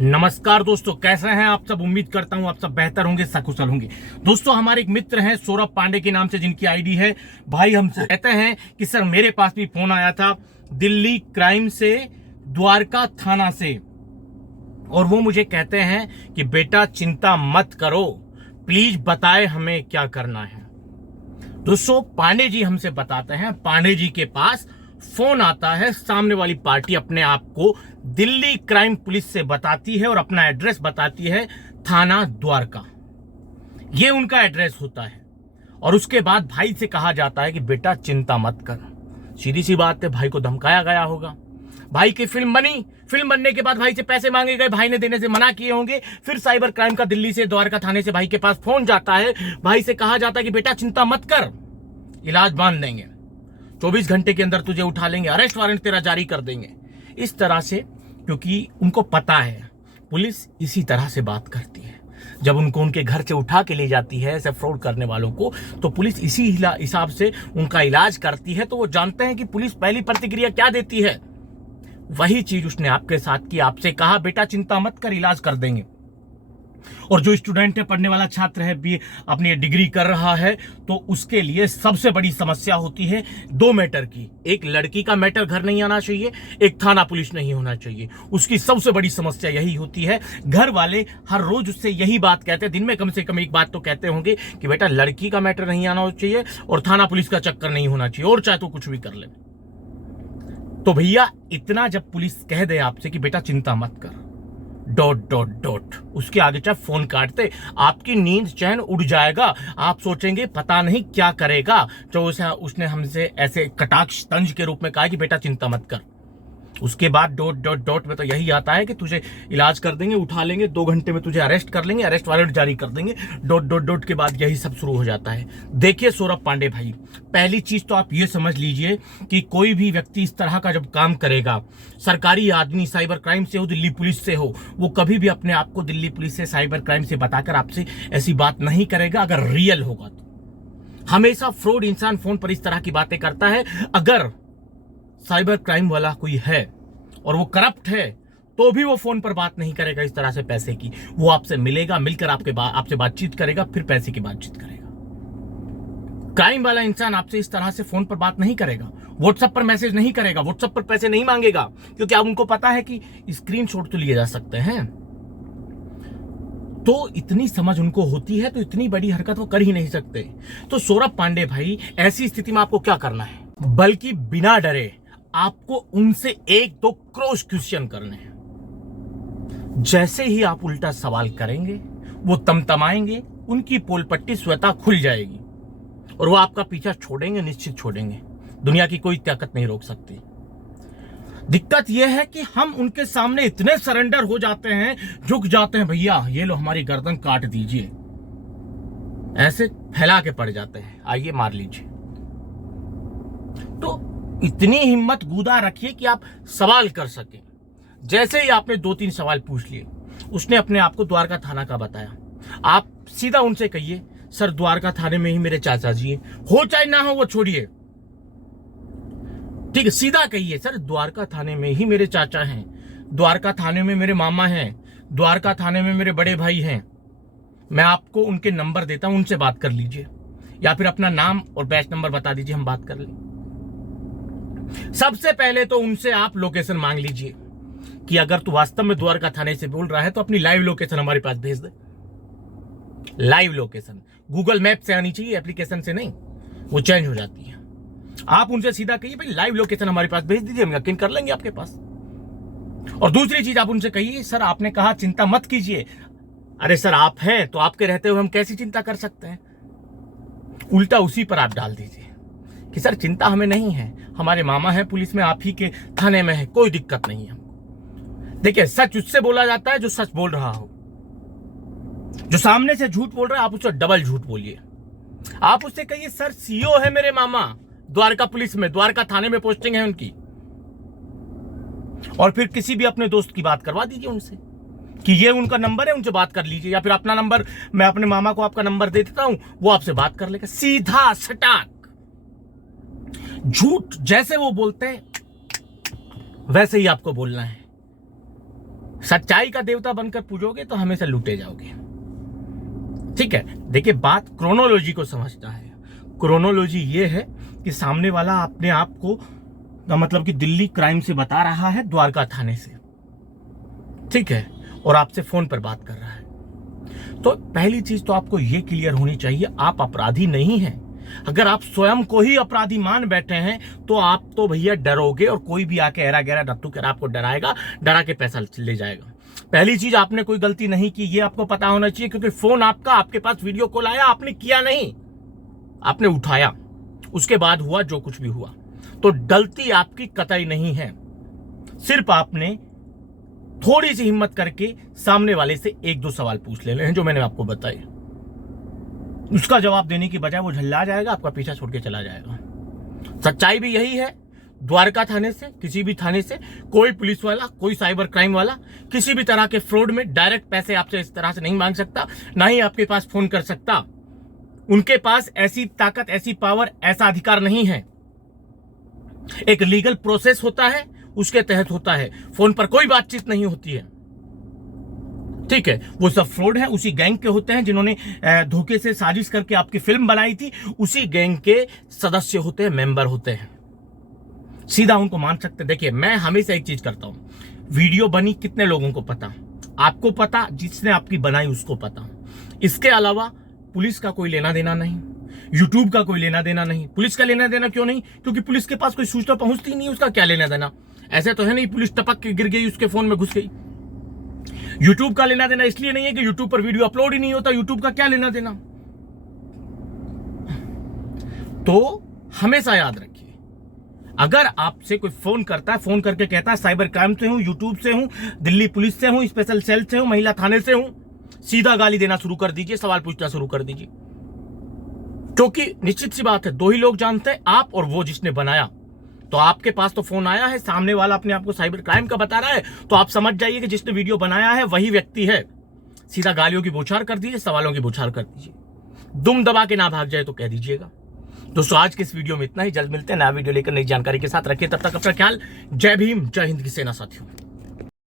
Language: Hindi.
नमस्कार दोस्तों, कैसे हैं आप सब। उम्मीद करता हूं आप सब बेहतर होंगे, सकुशल होंगे। दोस्तों, हमारे एक मित्र हैं सौरभ पांडे के नाम से, जिनकी आईडी है भाई हमसे कहते हैं कि सर मेरे पास भी फोन आया था दिल्ली क्राइम से, द्वारका थाना से, और वो मुझे कहते हैं कि बेटा चिंता मत करो, प्लीज बताए हमें क्या करना है। दोस्तों, पांडे जी हमसे बताते हैं, पांडे जी के पास फोन आता है, सामने वाली पार्टी अपने आप को दिल्ली क्राइम पुलिस से बताती है और अपना एड्रेस बताती है थाना द्वारका। ये उनका एड्रेस होता है और उसके बाद भाई से कहा जाता है कि बेटा चिंता मत कर। सीधी सी बात है, भाई को धमकाया गया होगा। भाई की फिल्म बनी, फिल्म बनने के बाद भाई से पैसे मांगे गए, भाई ने देने से मना किए होंगे। फिर साइबर क्राइम का दिल्ली से द्वारका थाने से भाई के पास फोन जाता है। भाई से कहा जाता है कि बेटा चिंता मत कर, इलाज बांध देंगे, 24 घंटे के अंदर तुझे उठा लेंगे, अरेस्ट वारंट तेरा जारी कर देंगे। इस तरह से, क्योंकि उनको पता है पुलिस इसी तरह से बात करती है। जब उनको उनके घर से उठा के ले जाती है ऐसे फ्रॉड करने वालों को, तो पुलिस इसी हिसाब से उनका इलाज करती है। तो वो जानते हैं कि पुलिस पहली प्रतिक्रिया क्या देती है। वही चीज उसने आपके साथ की, आपसे कहा बेटा चिंता मत कर, इलाज कर देंगे। और जो स्टूडेंट है, पढ़ने वाला छात्र है, भी अपनी डिग्री कर रहा है, तो उसके लिए सबसे बड़ी समस्या होती है 2 मैटर की। एक लड़की का मैटर घर नहीं आना चाहिए, एक थाना पुलिस नहीं होना चाहिए। उसकी सबसे बड़ी समस्या यही होती है। घर वाले हर रोज उससे यही बात कहते हैं, दिन में कम से कम एक बात तो कहते होंगे कि बेटा लड़की का मैटर नहीं आना चाहिए और थाना पुलिस का चक्कर नहीं होना चाहिए, और चाहे तो कुछ भी कर ले। तो भैया, इतना जब पुलिस कह दे आपसे कि बेटा चिंता मत कर, ... उसके आगे चाहे फोन काटते, आपकी नींद चैन उड़ जाएगा। आप सोचेंगे पता नहीं क्या करेगा। तो उसने हमसे ऐसे कटाक्ष तंज के रूप में कहा कि बेटा चिंता मत कर। उसके बाद ... में तो यही आता है कि तुझे इलाज कर देंगे, उठा लेंगे, 2 घंटे में तुझे अरेस्ट कर लेंगे, अरेस्ट वारंट जारी कर देंगे। ... के बाद यही सब शुरू हो जाता है। देखिए सौरभ पांडे भाई, पहली चीज तो आप ये समझ लीजिए कि कोई भी व्यक्ति इस तरह का जब काम करेगा, सरकारी आदमी, साइबर क्राइम से हो, दिल्ली पुलिस से हो, वो कभी भी अपने आप को दिल्ली पुलिस से, साइबर क्राइम से बताकर आपसे ऐसी बात नहीं करेगा। अगर रियल होगा तो हमेशा फ्रॉड इंसान फोन पर इस तरह की बातें करता है। अगर साइबर क्राइम वाला कोई है और वो करप्ट है, तो भी वो फोन पर बात नहीं करेगा इस तरह से पैसे की। वो आपसे मिलेगा, मिलकर आपसे बातचीत करेगा, फिर पैसे की बातचीत करेगा। क्राइम वाला इंसान आपसे इस तरह से फोन पर बात नहीं करेगा, व्हाट्सएप पर मैसेज नहीं करेगा, व्हाट्सएप पर पैसे नहीं मांगेगा, क्योंकि अब उनको पता है कि स्क्रीनशॉट तो लिए जा सकते हैं। तो इतनी समझ उनको होती है, तो इतनी बड़ी हरकत वो कर ही नहीं सकते। तो सौरभ पांडे भाई, ऐसी स्थिति में आपको क्या करना है, बल्कि बिना डरे आपको उनसे 1-2 क्रॉस क्वेश्चन करने हैं। जैसे ही आप उल्टा सवाल करेंगे, वो तमतमाएंगे, उनकी पोल पट्टी स्वतः खुल जाएगी और वो आपका पीछा छोड़ेंगे, निश्चित छोड़ेंगे। दुनिया की कोई ताकत नहीं रोक सकती। दिक्कत यह है कि हम उनके सामने इतने सरेंडर हो जाते हैं, झुक जाते हैं, भैया ये लो हमारी गर्दन काट दीजिए, ऐसे फैला के पड़ जाते हैं, आइए मार लीजिए। तो इतनी हिम्मत गुदा रखिए कि आप सवाल कर सकें। जैसे ही आपने 2-3 सवाल पूछ लिए, उसने अपने आप को द्वारका थाना का बताया, आप सीधा उनसे कहिए, सर द्वारका थाने में ही मेरे चाचा जी हैं, हो चाहे ना हो वो छोड़िए, ठीक है, सीधा कहिए, सर द्वारका थाने में ही मेरे चाचा हैं, द्वारका थाने में मेरे मामा हैं, द्वारका थाने में मेरे बड़े भाई हैं, मैं आपको उनके नंबर देता हूं, उनसे बात कर लीजिए, या फिर अपना नाम और बैच नंबर बता दीजिए, हम बात कर लें। सबसे पहले तो उनसे आप लोकेशन मांग लीजिए कि अगर तू वास्तव में द्वारका थाने से बोल रहा है तो अपनी लाइव लोकेशन हमारे पास भेज दे। लाइव लोकेशन गूगल मैप से आनी चाहिए, एप्लीकेशन से नहीं, वो चेंज हो जाती है। आप उनसे सीधा कहिए, भाई लाइव लोकेशन हमारे पास भेज दीजिए, हम यकीन कर लेंगे आपके पास। और दूसरी चीज आप उनसे कहिए, सर आपने कहा चिंता मत कीजिए, अरे सर आप हैं तो आपके रहते हुए हम कैसी चिंता कर सकते हैं। उल्टा उसी पर आप डाल दीजिए कि सर चिंता हमें नहीं है, हमारे मामा है पुलिस में, आप ही के थाने में है, कोई दिक्कत नहीं है हमको। देखिए, सच उससे बोला जाता है जो सच बोल रहा हो। जो सामने से झूठ बोल रहा है, आप उससे डबल झूठ बोलिए। आप उससे कहिए, सर सीओ है मेरे मामा द्वारका पुलिस में, द्वारका थाने में पोस्टिंग है उनकी। और फिर किसी भी अपने दोस्त की बात करवा दीजिए उनसे कि ये उनका नंबर है, उनसे बात कर लीजिए, या फिर अपना नंबर, मैं अपने मामा को आपका नंबर दे देता हूं, वो आपसे बात कर लेगा। सीधा सटाक झूठ जैसे वो बोलते हैं वैसे ही आपको बोलना है। सच्चाई का देवता बनकर पूजोगे तो हमेशा लूटे जाओगे। ठीक है, देखिए बात क्रोनोलॉजी को समझता है। क्रोनोलॉजी ये है कि सामने वाला अपने आप को मतलब कि दिल्ली क्राइम से बता रहा है, द्वारका थाने से, ठीक है, और आपसे फोन पर बात कर रहा है। तो पहली चीज तो आपको ये क्लियर होनी चाहिए, आप अपराधी नहीं हैं। अगर आप स्वयं को ही अपराधी मान बैठे हैं तो आप तो भैया डरोगे, और कोई भी आके एरा गहरा डट्टू कर आपको डराएगा, डरा के पैसा ले जाएगा। पहली चीज, आपने कोई गलती नहीं की, ये आपको पता होना चाहिए, क्योंकि फोन आपका, आपके पास वीडियो कॉल आया, आपने किया नहीं, आपने उठाया, उसके बाद हुआ जो कुछ भी हुआ। तो गलती आपकी कतई नहीं है, सिर्फ आपने थोड़ी सी हिम्मत करके सामने वाले से एक दो सवाल पूछ लेने हैं जो मैंने आपको बताए। उसका जवाब देने की बजाय वो झल्ला जाएगा, आपका पीछा छोड़ के चला जाएगा। सच्चाई भी यही है। द्वारका थाने से, किसी भी थाने से कोई पुलिस वाला, कोई साइबर क्राइम वाला किसी भी तरह के फ्रॉड में डायरेक्ट पैसे आपसे इस तरह से नहीं मांग सकता, ना ही आपके पास फोन कर सकता। उनके पास ऐसी ताकत, ऐसी पावर, ऐसा अधिकार नहीं है। एक लीगल प्रोसेस होता है, उसके तहत होता है। फोन पर कोई बातचीत नहीं होती है, ठीक है। वो सब फ्रॉड है, उसी गैंग के होते हैं जिन्होंने धोखे से साजिश करके आपकी फिल्म बनाई थी, उसी गैंग के सदस्य होते हैं, मेंबर होते हैं, सीधा उनको मान सकते हैं। देखिए मैं हमेशा एक चीज करता हूं, वीडियो बनी कितने लोगों को पता, आपको पता, जिसने आपकी बनाई उसको पता। इसके अलावा पुलिस का कोई लेना देना नहीं, यूट्यूब का कोई लेना देना नहीं। पुलिस का लेना देना क्यों नहीं? क्योंकि पुलिस के पास कोई सूचना पहुंचती नहीं, उसका क्या लेना देना। ऐसे तो है नहीं पुलिस टपक के गिर गई, उसके फोन में घुस गई। यूट्यूब का लेना देना इसलिए नहीं है कि यूट्यूब पर वीडियो अपलोड ही नहीं होता, यूट्यूब का क्या लेना देना। तो हमेशा याद रखिए, अगर आपसे कोई फोन करता है, फोन करके कहता है साइबर क्राइम से हूं, यूट्यूब से हूं, दिल्ली पुलिस से हूं, स्पेशल सेल से हूं, महिला थाने से हूं, सीधा गाली देना शुरू कर दीजिए, सवाल पूछना शुरू कर दीजिए। क्योंकि निश्चित सी बात है, दो ही लोग जानते हैं, आप और वो जिसने बनाया। तो आपके पास तो फोन आया है, सामने वाला अपने आप को साइबर क्राइम का बता रहा है, तो आप समझ जाइए कि जिसने वीडियो बनाया है वही व्यक्ति है। सीधा गालियों की बौछार कर दीजिए, सवालों की बौछार कर दीजिए, दुम दबा के ना भाग जाए तो कह दीजिएगा। दोस्तों आज के इस वीडियो में इतना ही, जल्द मिलते हैं नया वीडियो लेकर, नई जानकारी के साथ। रखिए तब तक अपना ख्याल। जय भीम, जय हिंद की सेना साथियों।